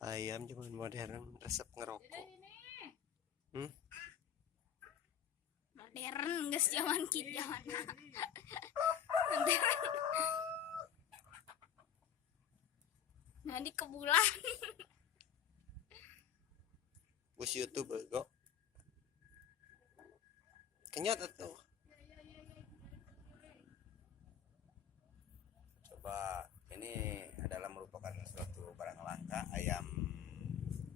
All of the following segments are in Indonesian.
Ayam cuman modern resep ngerokok. Modern guys, zaman kita zaman modern. Nanti ke bulan. Bus YouTube kok. Kenyat tuh. Coba, ini adalah merupakan suatu barang langka, ayam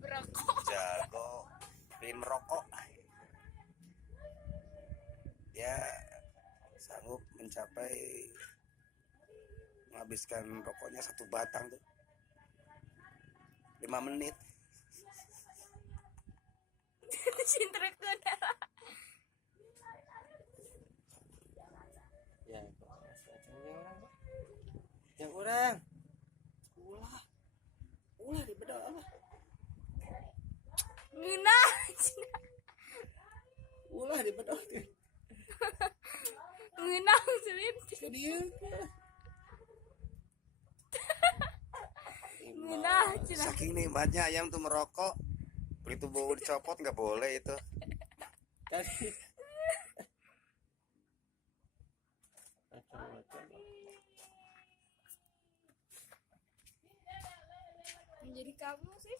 Berokok. jago pilih merokok. Dia sanggup mencapai menghabiskan rokoknya 1 batang tuh 5 menit. Sintrek Ya, yang orang. Ulah di bedah lah. Ngeunah. Ulah di bedah tuh. Ngeunah sulit. Dia Ngeunah cenah. saking nikmatnya ayam tuh merokok, begitu bau dicopot nggak boleh itu. Tadi. Menjadi kamu sih.